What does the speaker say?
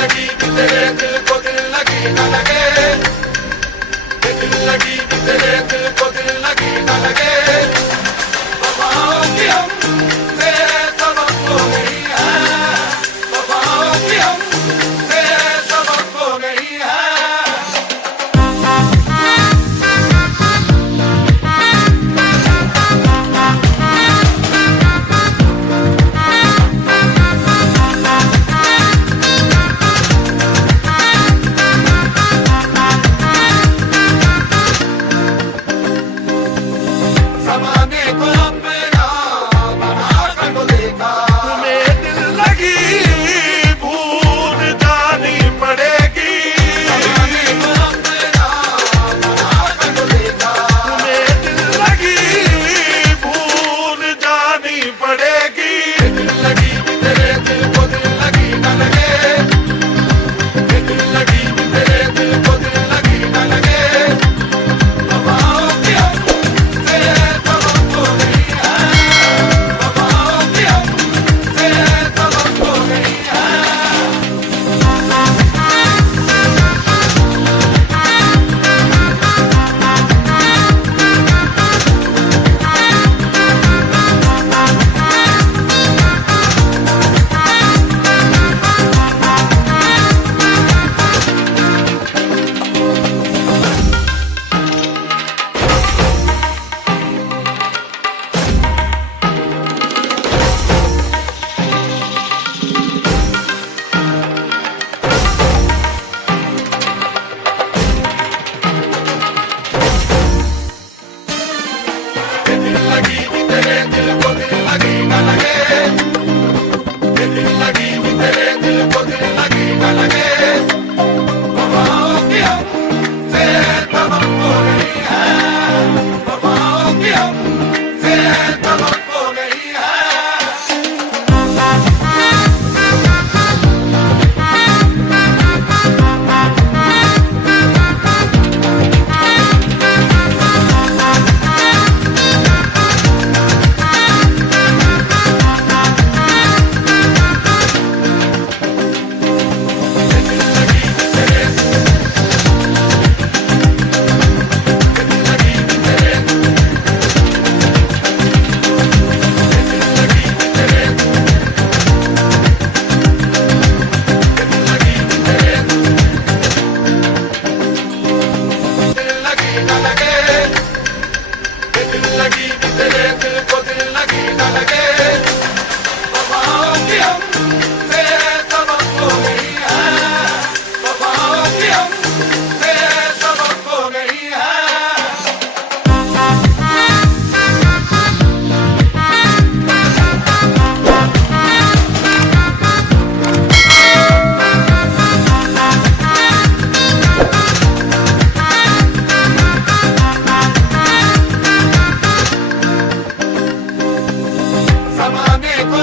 लगी भी तेरे दिल को दिल लगी न लगे, ये दिल लगी भी तेरे दिल को दिल लगी न लगे। वफाओं की हमसे सबक तो नहीं है, वफाओं की हमसे सबक तो नहीं है। ज़माने को अपना बना कर तो देखा, तुम्हें दिल लगी भूल जानी पड़ेगी। ज़माने को अपना बना कर तो देखा, तुम्हें दिल लगी भूल जानी पड़ेगी। ये दिल लगी भी तेरे दिल को दिल लगी न लगे, ये दिल लगी भी तेरे दिल को दिल लगी न लगे। वफाओं की हमसे सबक तो नहीं है, वफाओं की हमसे सबक तो नहीं है। ये दिल लगी भी तेरे दिल को दिल लगी न लगे, ये दिल लगी भी तेरे दिल को दिल लगी न लगे। वफाओं की हमसे सबक तो नहीं है, वफाओं की हमसे सबक तो नहीं है। दिल लगी न लगे, ये दिल लगी भी तेरे दिल को दिल लगी न लगे। वफाओं की हमसे सबक तो नहीं है, वफाओं की हमसे सबक तो नहीं है। ज़माने को